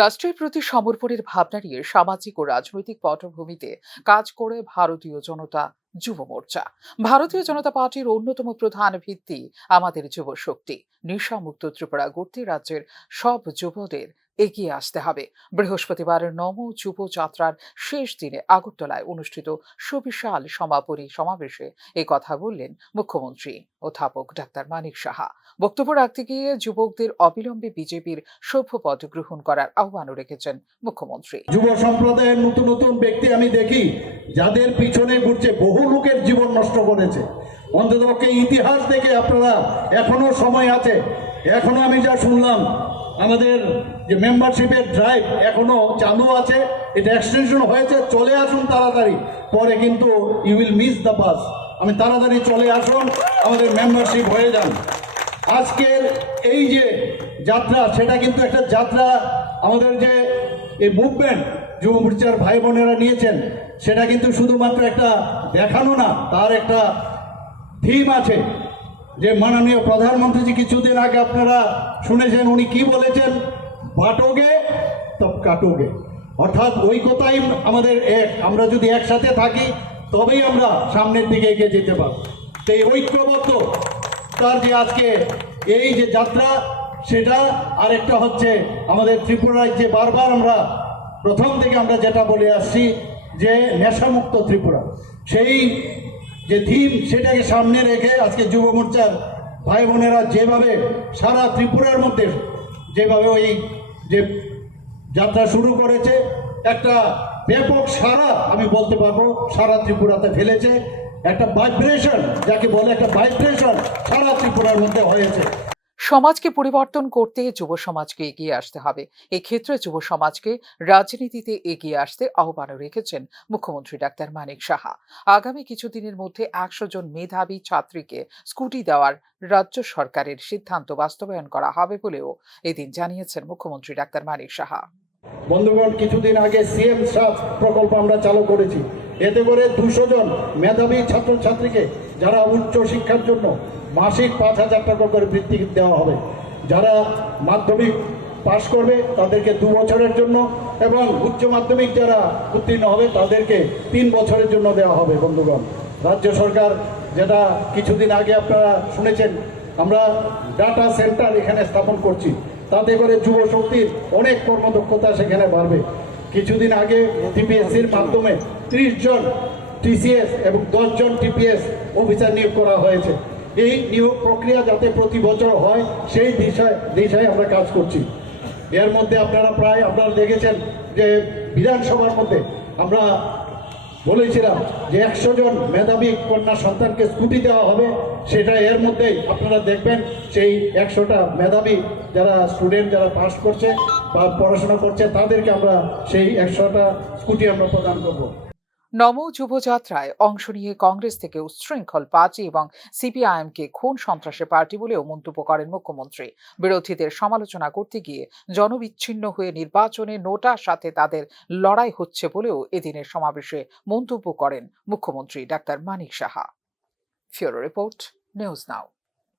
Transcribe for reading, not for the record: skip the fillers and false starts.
রাষ্ট্রের প্রতি সমর্পণের ভাবনা নিয়ে সামাজিক ও রাজনৈতিক পটভূমিতে কাজ করে ভারতীয় জনতা যুব মোর্চা। ভারতীয় জনতা পার্টির অন্যতম প্রধান ভিত্তি আমাদের যুব শক্তি। নেশামুক্ত ত্রিপুরা গড়তে রাজ্যের সব যুবদের এগিয়ে আসতে হবে। বৃহস্পতিবার নম যুব যাত্রার শেষ দিনে আগরতলায় অনুষ্ঠিত সুবিশাল সমাপনী সমাবেশে এই কথা বললেন মুখ্যমন্ত্রী অধ্যাপক ডাক্তার মানিক সাহা। বক্তব্য রাখতে গিয়ে যুবকদের অবিলম্বে বিজেপির সভ্য পদ গ্রহণ করার আহ্বানও রেখেছেন মুখ্যমন্ত্রী। যুব সম্প্রদায়ের নতুন নতুন ব্যক্তি আমি দেখি যাদের পিছনে ঘুরছে, বহু লোকের জীবন নষ্ট করেছে। অন্ততপক্ষে ইতিহাস দেখে আপনারা এখনো সময় আছে। এখনো আমি যা শুনলাম, আমাদের যে মেম্বারশিপের ড্রাইভ এখনো চালু আছে, এটা এক্সটেনশন হয়েছে। চলে আসুন তাড়াতাড়ি, পরে কিন্তু you will miss the bus. আমি তাড়াতাড়ি চলে আসুন, আমাদের মেম্বারশিপ হয়ে যান। আজকের এই যে যাত্রা, সেটা কিন্তু একটা যাত্রা। আমাদের যে এই মুভমেন্ট যুব মোর্চার ভাই বোনেরা নিয়েছেন, সেটা কিন্তু শুধুমাত্র একটা দেখানো না, তার একটা থিম আছে। যে মাননীয় প্রধানমন্ত্রী কিছুদিন আগে আপনারা শুনেছেন, উনি কি বলেছেন? বাটোগে তব কাটোগে। অর্থাৎ ঐক্যতাই আমাদের এক। আমরা যদি একসাথে থাকি তবেই আমরা সামনের দিকে এগিয়ে যেতে পারব। তো এই ঐক্যবদ্ধ তার যে আজকে এই যে যাত্রা, সেটা আরেকটা হচ্ছে আমাদের ত্রিপুরায় যে বারবার আমরা প্রথম থেকে আমরা যেটা বলে আসছি যে নেশামুক্ত ত্রিপুরা, সেই যে থিম সেটাকে সামনে রেখে আজকে যুব মোর্চার ভাই বোনেরা যেভাবে সারা ত্রিপুরার মধ্যে যেভাবে ওই যে যাত্রা শুরু করেছে, একটা ব্যাপক সারা আমি বলতে পারবো সারা ত্রিপুরাতে ফেলেছে। একটা ভাইব্রেশন, যাকে বলে একটা ভাইব্রেশন সারা ত্রিপুরার মধ্যে হয়েছে। সমাজকে পরিবর্তন করতে যুব সমাজকে এগিয়ে আসতে হবে। এক্ষেত্রে যুব সমাজকে রাজনীতিতে এগিয়ে আসতে আহ্বান রেখেছেন মুখ্যমন্ত্রী ডাক্তার মানিক সাহা। আগামী কিছুদিনের মধ্যে 100 জন মেধাবী ছাত্রীকে স্কুটি দেওয়ার রাজ্য সরকারের সিদ্ধান্ত বাস্তবায়ন করা হবে বলেও এদিন জানিয়েছেন মুখ্যমন্ত্রী ডাক্তার মানিক সাহা। বন্ধুগণ, কিছুদিন আগে সিএম সাথ প্রকল্প আমরা চালু করেছি। এতে করে 200 জন মেধাবী ছাত্রছাত্রীকে, যারা উচ্চ শিক্ষার জন্য মাসিক 5,000 টাকা করে বৃত্তি দেওয়া হবে। যারা মাধ্যমিক পাশ করবে তাদেরকে 2 বছরের জন্য, এবং উচ্চ মাধ্যমিক যারা উত্তীর্ণ হবে তাদেরকে 3 বছরের জন্য দেওয়া হবে। বন্ধুগণ, রাজ্য সরকার যেটা কিছুদিন আগে আপনারা শুনেছেন, আমরা ডাটা সেন্টার এখানে স্থাপন করছি। তাতে করে যুব শক্তির অনেক কর্মদক্ষতা সেখানে বাড়বে। কিছুদিন আগে টিপিএসসির মাধ্যমে 30 জন টিসিএস এবং 10 জন টিপিএস অফিসার নিয়োগ করা হয়েছে। এই নিয়োগ প্রক্রিয়া যাতে প্রতি বছর হয় সেই দিশায় আমরা কাজ করছি। এর মধ্যে আপনারা দেখেছেন যে বিধানসভার মধ্যে আমরা বলেছিলাম যে 100 জন মেধাবী কন্যা সন্তানকে স্কুটি দেওয়া হবে। সেটা এর মধ্যেই আপনারা দেখবেন, সেই 100টা মেধাবী যারা স্টুডেন্ট যারা পাস করছে বা পড়াশোনা করছে তাদেরকে আমরা সেই 100টা স্কুটি আমরা প্রদান করব। নম যুবযাত্রায় অংশ নিয়ে কংগ্রেস থেকে উচ্ছৃঙ্খল পার্টি এবং সিপিআইএমকে খুন সন্ত্রাসের পার্টি বলেও মন্তব্য করেন মুখ্যমন্ত্রী। বিরোধীদের সমালোচনা করতে গিয়ে জনবিচ্ছিন্ন হয়ে নির্বাচনে নোটার সাথে তাদের লড়াই হচ্ছে বলেও এদিনের সমাবেশে মন্তব্য করেন মুখ্যমন্ত্রী ডাক্তার মানিক সাহা। ফিউরো রিপোর্ট, নিউজ নাও।